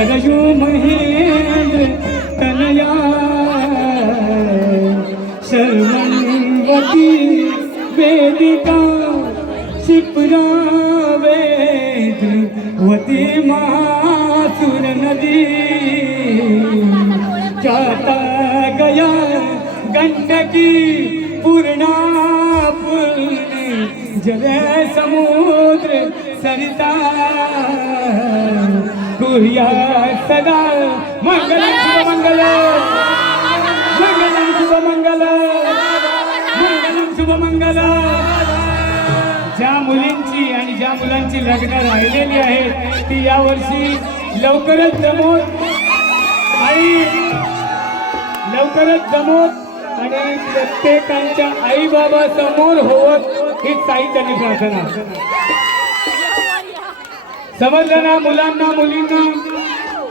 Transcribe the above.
सरजू महेंद्र तनया शर्मणवती वेदिका शिप्रा वेदवती मासुर नदी जाता गया गंडकी पूर्णा पूर्ण जल समुद्र सरिता कुह्या सदा मंगल शुभ मंगल मंगलम शुभ मंगल। ज्या मुलींची आणि ज्या मुलांची लग्न राहिलेली आहेत ती यावर्षी लवकरच जमोत आणि प्रत्येकांच्या आई बाबा समोर होत ही साईच्या प्रार्थना। समजलं ना मुलांना मुलींना?